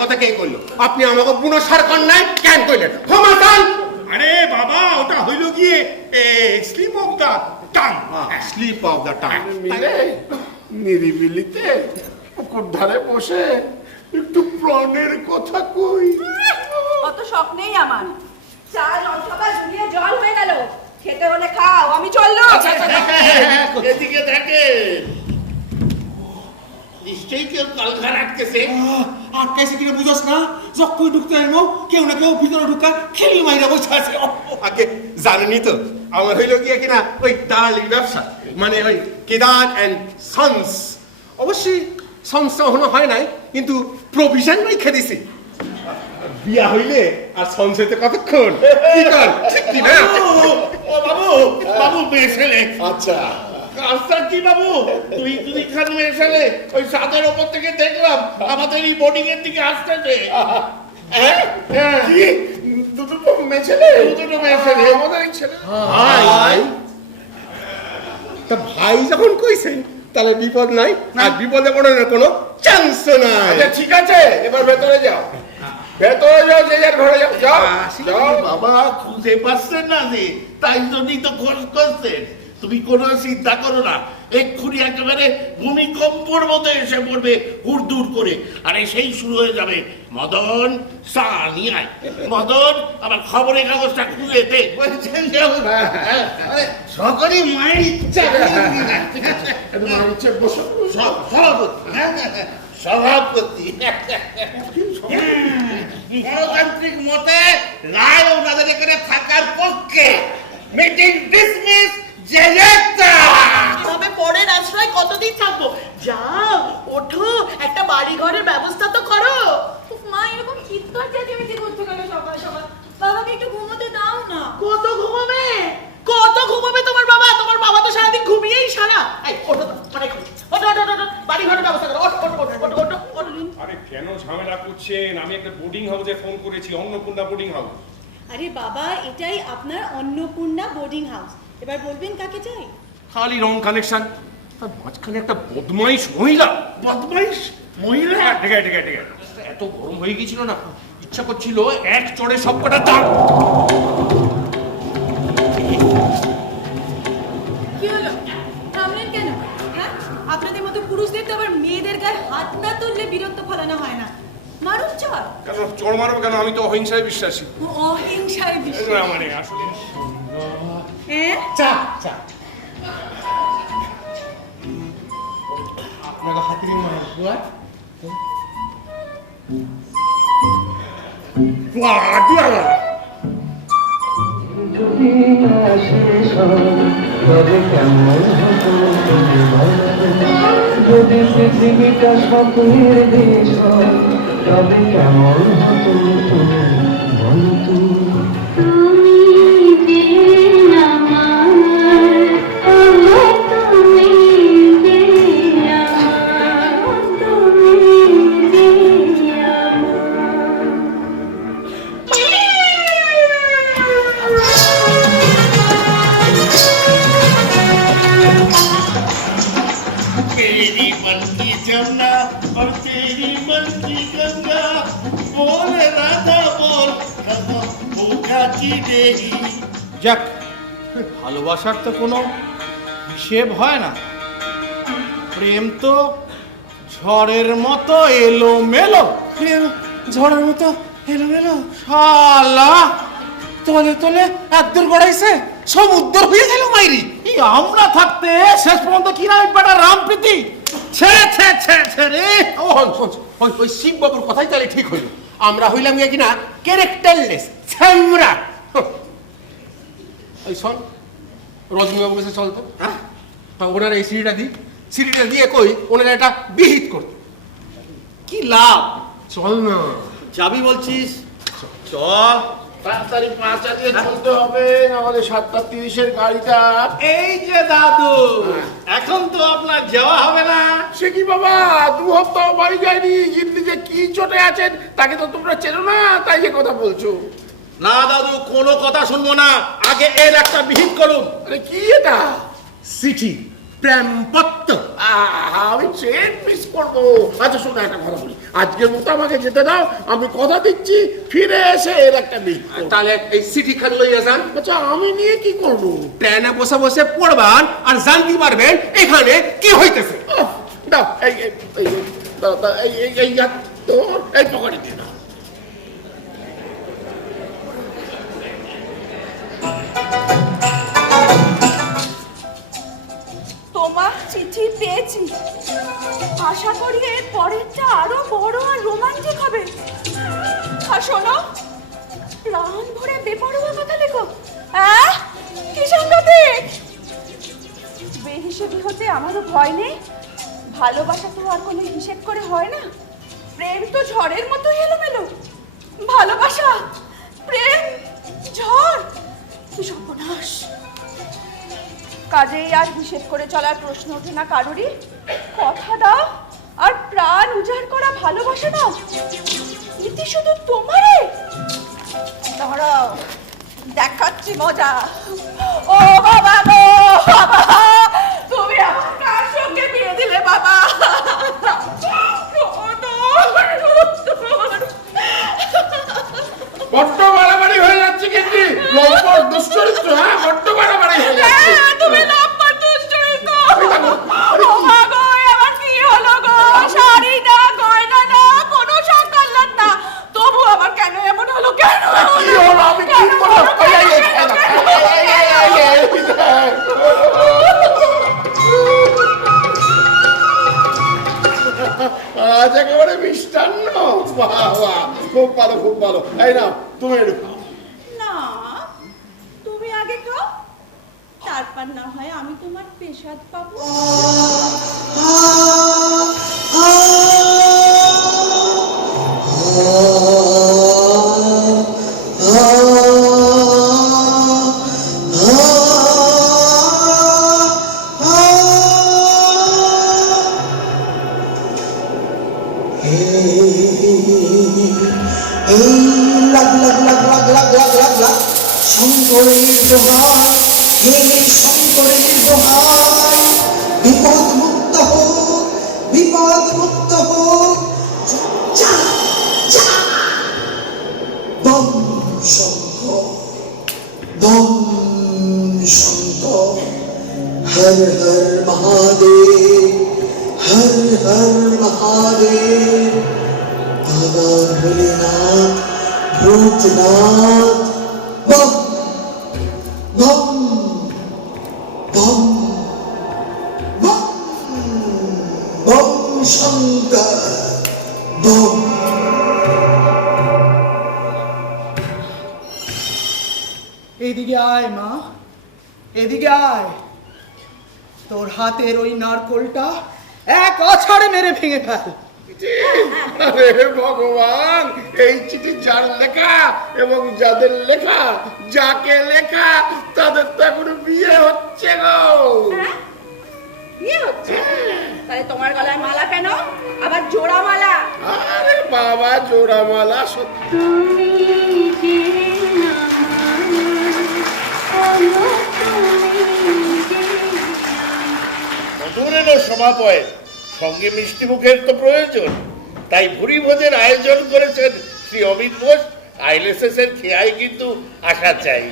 কথা কে করলো? আপনি আমাকে বুনো সার কন্যায় কেন কইলেন? ক্ষমাতান। আরে বাবা, ওটা হইল গিয়ে slip of the tongue. Slip of the tongue. মিলে নিরিবিলিতে পুকুর ধারে বসে একটু প্রাণের কথা কই। অত শখ নেই আমার। চা জলখাবার ঝুলিয়ে জল হয়ে গেল, খেতে হলে খাও, আমি চললাম। এদিকে দেখেন, নিশ্চয়ই কেউ কলঘর আটকেছে। আটকাইছে কিনা বুঝোস না? যখন ঢুকতে এলো কেউ না কেউ ভিতরে ঢুকা খেলি মাইরা বসে আছে। আগে জানেনই তো আমার হইল গিয়ে কিনা ওই দালালির ব্যবসা, মানে ওই কেদার অ্যান্ড সন্স। অবশ্যই সন্স এখনো হয় নাই, কিন্তু প্রভিশন রেখে দিছি। বিয়া হইলে আর সন্স হইতে কতক্ষণ? কি কর ঠিক কি না? ও বাবু, বাবু মেয়ে ছেলে। আচ্ছা কাজটা কি বাবু? তুই খান মেয়ে ছেলে। ওই ছাদের ওপর থেকে দেখলাম আমাদের এই বোর্ডিং এর দিকে আসতেছে। কি দুটো মেয়ে ছেলে? দুটো মেয়ে ছেলে আমাদের এই ছেলে। ভাই, তা ভাই যখন কইছেন তাহলে বিপদ নাই, আর বিপদে পড়ার কোনো চান্স নাই। আচ্ছা ঠিক আছে, এবার ভেতরে যাও। ভেতরে যাও, যে যার ঘরে যাও। যাও যাও। বাবা খুঁজে পাচ্ছেন না যে, তাই জন্যই তো খোঁজ করছেন। তুমি কোনো চিন্তা করো না, এক্ষুনি একেবারে ভূমিকম্পর মতো এসে পড়বে হুড়দুড় করে। আরে সেই শুরু হয়ে যাবে, মদন চা নিয়ে আয়। মদন আমার খবরের কাগজটা খুলে দে। সকলেই মায়ের ইচ্ছা। মায়ের ইচ্ছে বসো। সভাপতি গণতান্ত্রিক মতে রায় ওনাদের এখানে থাকার পক্ষে। Meeting dismiss. তবে পরের আশ্রয় কতদিন থাকবো? যাও ওঠো, একটা বাড়ি ঘরের ব্যবস্থা তো করো। মা এরকম চিৎকার চেঁচামেচি করতে গেল সকাল সকাল, বাবাকে একটু ঘুমোতে দাও না। কত ঘুমাবে? কত ঘুমাবে তোমার বাবা? তোমার বাবা তো সারাদিন ঘুমিয়েই সারা। এই ওঠো তো, মানে ওঠো ওঠো ওঠো, বাড়ি ঘরের ব্যবস্থা করো। ওঠো ওঠো ওঠো ওঠো ওঠো ওঠো। আরে কেন ঝামেলা করছেন? আমি একটা বোর্ডিং হাউসে ফোন করেছি, অন্নপূর্ণা বোর্ডিং হাউস। আরে বাবা, এটাই আপনার অন্নপূর্ণা বোর্ডিং হাউস। এবার বলবেন কাকে চাই? খালি রং কানেকশন, তার মাঝখানে একটা বদমাইশ মহিলা। বদমাইশ মহিলা? ঠিক আছে ঠিক আছে ঠিক আছে, এত গরম হয়ে গেছিল না, ইচ্ছা করছিল এক চড়ে সব কটা দাঁত। কি হলো, থামলেন কেন? হ্যাঁ, আপনাদের মতো পুরুষদের তো আবার মেয়েদের গায়ে হাত না তুললে বীরত্ব ফলানো হয় না। মারুন চল। কেন চড় মারবো কেন? আমি তো অহিংসায় বিশ্বাসী। অহিংসায় বিশ্বাস? মানে আসলে হ্যাঁ, চা চা আপনাকে হাতির মনে হয়। যদি শেষ তবে কেমন হতো যদি পৃথিবীটা স্বপ্নের দেশ তবে কেমন হতো তুমি বলো তুমি तेरी मन की जमुना और तेरी मन की गंगा बोल राधा बोल भूखा की देगी। যাক, ভালোবাসার তো কোনো হিসেব হয় না। প্রেম তো ঝড়ের মতো এলো মেলো। ঝড়ের মতো এলো এলো শালা তলে তলে আদ্দুর গড়াইছে, সব উদ্ধার হয়ে গেল মাইরি। এই আমরা থাকতে শেষ পর্যন্ত কি নাম বেটা রামপ্রীতি? ছে ছে ছে ছে রে। ও ওই শিব বাবুর কথাই তাহলে ঠিক হইল। আমরা হইলাম গিয়ে কিনা ক্যারেক্টারলেস ছ্যামরা। ওই শোন, রজনীবাবু কাছে চল তো। হ্যাঁ, ওনার এই সিঁড়িটা দিই, সিঁড়িটা দিয়ে কই ওনার একটা বিহিত করতে। কি লাভ? চল না। যাবি বলছিস? চল। তাড়াতাড়ি 5 আগে চলতে হবে, আমাদের 7:30-এর গাড়িটা। এই যে দাদু, এখন তো আপনার যাওয়া হবে না। সে কি বাবা, 2 সপ্তাহ বাড়ি যায়নি। জিন্দি যে কি চটে আছেন তাকে তো তোমরা চেনো না, তাই যে কথা বলছো। না দাদু, কোনো কথা শুনবো না, আগে এর একটা বিহিত করুন। আরে কি এটা? চিঠি প্রেমপত্র। আমি ট্রেন মিস করবো। আচ্ছা শোনো, একটা কথা বলি, আজকের মতো আমাকে যেতে দাও, আমি কথা দিচ্ছি ফিরে এসে এর একটা লিখ। তাহলে এই চিঠি খান লইয়া যান। আচ্ছা আমি নিয়ে কি করবো? ট্রেনে বসে বসে পড়বান আর জানতে পারবেন এখানে কি হইতেছে। দাও এই এই এই দাও, দাও, এই এই এই তোর এই পকেটে দিয়ে দাও। তোমার চিঠি পেয়েছি, আশা করি এর পরেরটা আরো বড় আর রোমান্টিক হবে। আর শোনো, প্রাণ ভরে বেপরোয়া কথা লেখো। কি সাংঘাতিক! বেহিসেবি হতে আমারও ভয় নেই। ভালোবাসা তো আর কোনো হিসেব করে হয় না। প্রেম তো ঝড়ের মতো এলোমেলো। ভালোবাসা, প্রেম, ঝড়, কি সর্বনাশ! কাজেই আর হিসেব করে চলার প্রশ্ন ওঠে না কারোরই। কথা দাও আর প্রাণ উজাড় করা ভালোবাসা দাও, ইতি শুধু তোমারই। দাঁড়াও, দেখাচ্ছি মজা। ও বাবা গো বাবা, তুমি আমার কার সঙ্গে বিয়ে দিলে বাবা? বড্ড বাড়াবাড়ি হয়ে যাচ্ছে কিন্তু, লম্পট দুশ্চরিত্র। হ্যাঁ, বড্ড বাড়াবাড়ি হয়ে যাচ্ছে। তুমি লম্পট দুশ্চরিত্র। ও মা গো, আমার কি হলো গো? শাড়ি না, গয়না না, কোনো সকাল্লাত না, তবু আমার কেন এমন হলো? কেন কি হলো? আমি কি করলাম? আজ একেবারে মিষ্টান্ন। বাহ বাহ, খুব ভালো খুব ভালো। এই না তুমি একটু খাও। না, তুমি আগে খাও, তারপর না হয় আমি তোমার পেশাদ পাবো। শঙ্করের দোহাই, হে শঙ্করের দোহাই, বিপদ মুক্ত হোক, বিপদ মুক্ত হোক। যা যা বম শঙ্কর, বম শঙ্কর, হর হর মহাদেব, হর হর মহাদেব। বাবা ভোলেনাথ, ভূতনাথ, বম বম বম বম বম শঙ্কর বম। এদিকে আয় মা, এদিকে আয়। তোর হাতের ওই নারকোলটা এক আছাড়ে মেরে ভেঙে ফেল। আরে ভগবান, এই চিঠি যার লেখা এবং যাদের লেখা, যাকে লেখা, তাদের তো এখনো বিয়ে হচ্ছে গো। বিয়ে হচ্ছে? তাহলে তোমার গলায় মালা কেন? আবার জোড়া মালা? আরে বাবা, জোড়া মালা সত্যি। নতুন এলো সমাপয়, সঙ্গে মিষ্টি মুখের তো প্রয়োজন, তাই ভুরি ভোজের আয়োজন করেছেন শ্রী অমিত বোস। আইলেসেস এর খেয়াই কিন্তু আসা চাই।